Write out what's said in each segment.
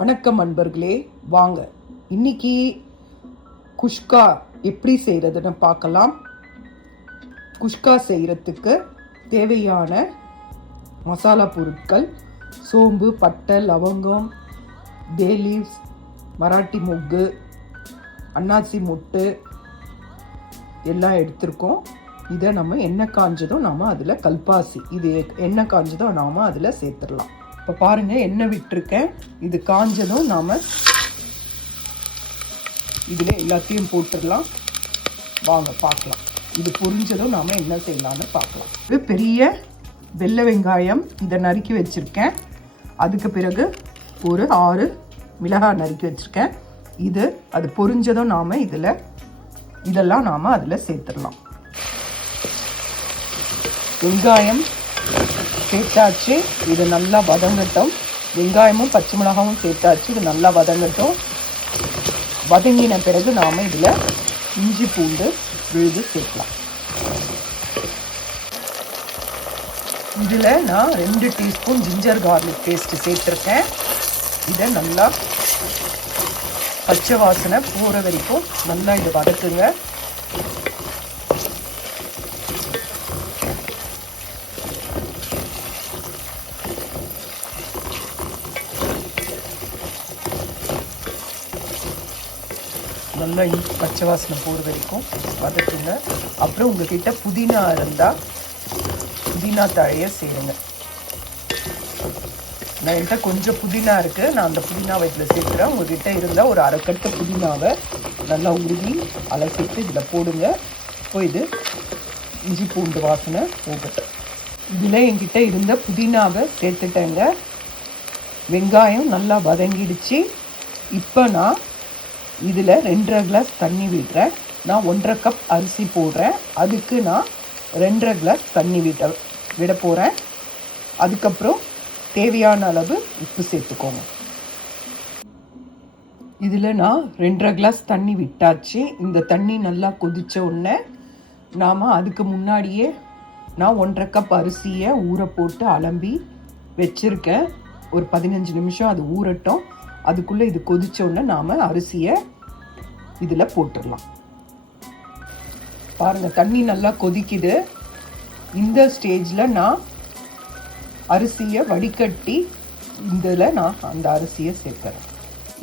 வணக்கம் அன்பர்களே, வாங்க இன்னைக்கு குஷ்கா எப்படி செய்கிறதுன்னு பார்க்கலாம். குஷ்கா செய்கிறதுக்கு தேவையான மசாலா பொருட்கள்: சோம்பு, பட்டை, லவங்கம், பே லீவ்ஸ், மராட்டி மொக்கு, அன்னாசி மொட்டு எல்லாம் எடுத்திருக்கோம். இதை நம்ம எண்ணெய் காஞ்சதும் நாம் அதில் கல்பாசி, இது எண்ணெய் காஞ்சதும் நாம் அதில் சேர்த்துடலாம். இப்போ பாருங்கள், எண்ணெய் விட்டுருக்கேன். இது காஞ்சதும் நாம் இதில் எல்லாத்தையும் போட்டுடலாம். வாங்க பார்க்கலாம். இது பொரிஞ்சதும் நாம் என்ன செய்யலான்னு பார்க்கலாம். இது பெரிய வெள்ளை வெங்காயம், இதை நறுக்கி வச்சுருக்கேன். அதுக்கு பிறகு ஒரு 6 மிளகாய் நறுக்கி வச்சுருக்கேன். அது பொரிஞ்சதும் நாம் இதெல்லாம் நாம் அதில் சேர்த்துடலாம். வெங்காயம் சேர்த்தாச்சு. இது நல்லா வதங்கட்டும். வெங்காயமும் பச்சை மிளகாவும் சேர்த்தாச்சு. இது நல்லா வதங்கட்டும். வதங்கின பிறகு நாம் இதில் இஞ்சி பூண்டு விழுது சேர்க்கலாம். இதில் நான் 2 டீஸ்பூன் ஜிஞ்சர் கார்லிக் பேஸ்ட்டு சேர்த்துருக்கேன். இதை நல்லா பச்சை வாசனை போகிற வரைக்கும் நல்லா இதை வதக்குங்க. நல்லா பச்சை வாசனை போகிற வரைக்கும் வதக்குங்க. அப்புறம் உங்கள்கிட்ட புதினா இருந்தால் புதினா தழையை சேருங்க. நான் என்கிட்ட கொஞ்சம் புதினா இருக்குது, நான் அந்த புதினாவை இதில் சேர்க்குறேன். உங்கள்கிட்ட இருந்தால் ஒரு 1/2 கட்டு புதினாவை நல்லா உருவி அலசிட்டு இதில் போடுங்க. இப்போ இது இஞ்சி பூண்டு வாசனை போகட்டும். இதில் என்கிட்ட இருந்த புதினாவை சேர்த்துட்டேங்க. வெங்காயம் நல்லா வதங்கிடுச்சு. இப்போ நான் இதில் 2.5 கிளாஸ் தண்ணி விடுறேன். நான் 1.5 கப் அரிசி போடுறேன். அதுக்கு நான் 2.5 கிளாஸ் தண்ணி விட போகிறேன். அதுக்கப்புறம் தேவையான அளவு உப்பு சேர்த்துக்கோங்க. இதில் நான் 2.5 கிளாஸ் தண்ணி விட்டாச்சு. இந்த தண்ணி நல்லா கொதித்த உடனே நாம் அதுக்கு முன்னாடியே நான் 1.5 கப் அரிசியை ஊற போட்டு அலம்பி வச்சுருக்கேன். ஒரு 15 நிமிஷம் அது ஊறட்டும். அதுக்குள்ளே இது கொதிச்ச உடனே நாம் அரிசியை இதில் போட்டுடலாம். பாருங்கள், தண்ணி நல்லா கொதிக்குது. இந்த ஸ்டேஜில் நான் அரிசியை வடிகட்டி இதில் நான் அந்த அரிசியை சேர்க்குறேன்.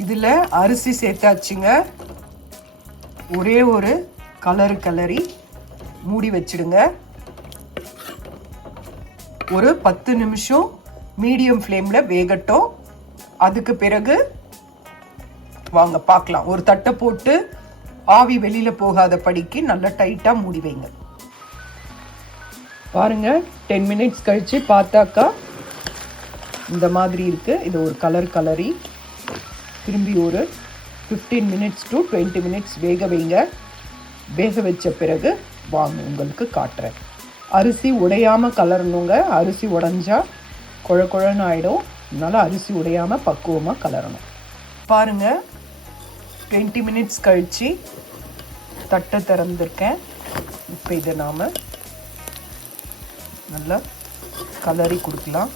இதில் அரிசி சேர்த்தாச்சுங்க. ஒரே ஒரு கலரி மூடி வச்சிடுங்க. ஒரு 10 நிமிஷம் மீடியம் ஃப்ளேமில் வேகட்டும். அதுக்கு பிறகு வாங்க பார்க்கலாம். ஒரு தட்டை போட்டு ஆவி வெளியில் போகாத படிக்கு நல்லா டைட்டாக மூடி வைங்க. பாருங்கள், 10 மினிட்ஸ் கழித்து பார்த்தாக்கா இந்த மாதிரி இருக்குது. இது ஒரு கலரி திரும்பி ஒரு 15 மினிட்ஸ் to 20 மினிட்ஸ் வேக வைங்க. வேக வச்ச பிறகு வாங்க உங்களுக்கு காட்டுறேன். அரிசி உடையாமல் கலரணுங்க. அரிசி உடைஞ்சா குழன்னு ஆகிடும். அதனால் அரிசி உடையாமல் பக்குவமாக கலரணும். பாருங்கள், 20 மினிட்ஸ் கழித்து தட்டை திறந்துருக்கேன். இப்போ இதை நாம் நல்லா கலரி கொடுக்கலாம்.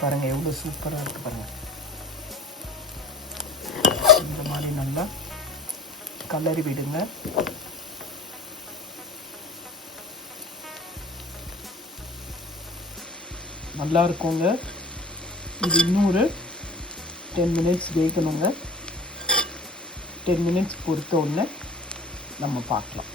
பாருங்கள், எவ்வளோ சூப்பராக இருக்குது பாருங்கள். இந்த மாதிரி நல்லா கலரி விடுங்க. நல்லா இருக்குங்க. இது இன்னொரு 10 மினிட்ஸ் வேகணுங்க. 10 மினிட்ஸ் பொறுத்த உடனே நம்ம பார்க்கலாம்.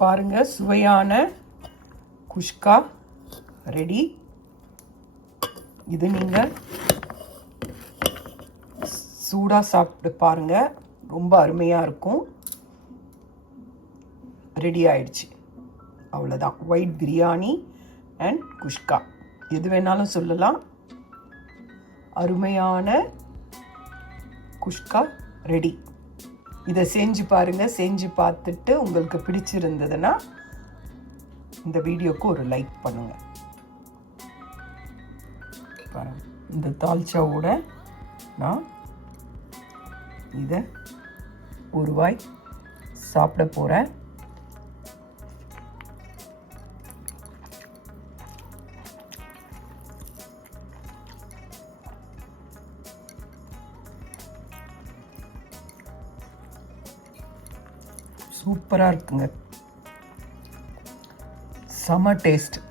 பாருங்க, சுவையான குஷ்கா ரெடி. இது நீங்கள் சூடாக சாப்பிட்டு பாருங்கள், ரொம்ப அருமையாக இருக்கும். ரெடி ஆயிடுச்சு. அவ்வளோதான், ஒயிட் பிரியாணி அண்ட் குஷ்கா எது வேணாலும் சொல்லலாம். அருமையான குஷ்கா ரெடி. இதை செஞ்சு பாருங்கள். செஞ்சு பார்த்துட்டு உங்களுக்கு பிடிச்சிருந்ததுன்னா இந்த வீடியோக்கு ஒரு லைக் பண்ணுங்கள். இந்த தால்ச்சாவோட நான் இதை ஒரு வாய் சாப்பிட போகிறேன். சூப்பராக இருக்குங்க. செம டேஸ்ட்.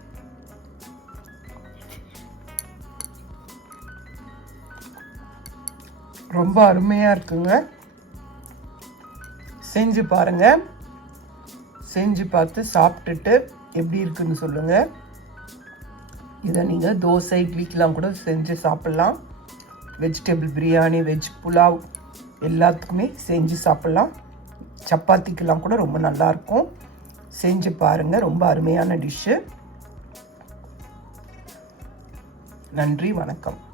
ரொம்ப அருமையாக இருக்குங்க. செஞ்சு பாருங்கள். செஞ்சு பார்த்து சாப்பிட்டுட்டு எப்படி இருக்குன்னு சொல்லுங்கள். இதை நீங்கள் தோசை இட்லிக்கெலாம் கூட செஞ்சு சாப்பிட்லாம். வெஜிடபிள் பிரியாணி, வெஜ் புலாவ் எல்லாத்துக்குமே செஞ்சு சாப்பிட்லாம். சப்பாத்திக்கெலாம் கூட ரொம்ப நல்லாயிருக்கும். செஞ்சு பாருங்கள். ரொம்ப அருமையான டிஷ்ஷு. நன்றி, வணக்கம்.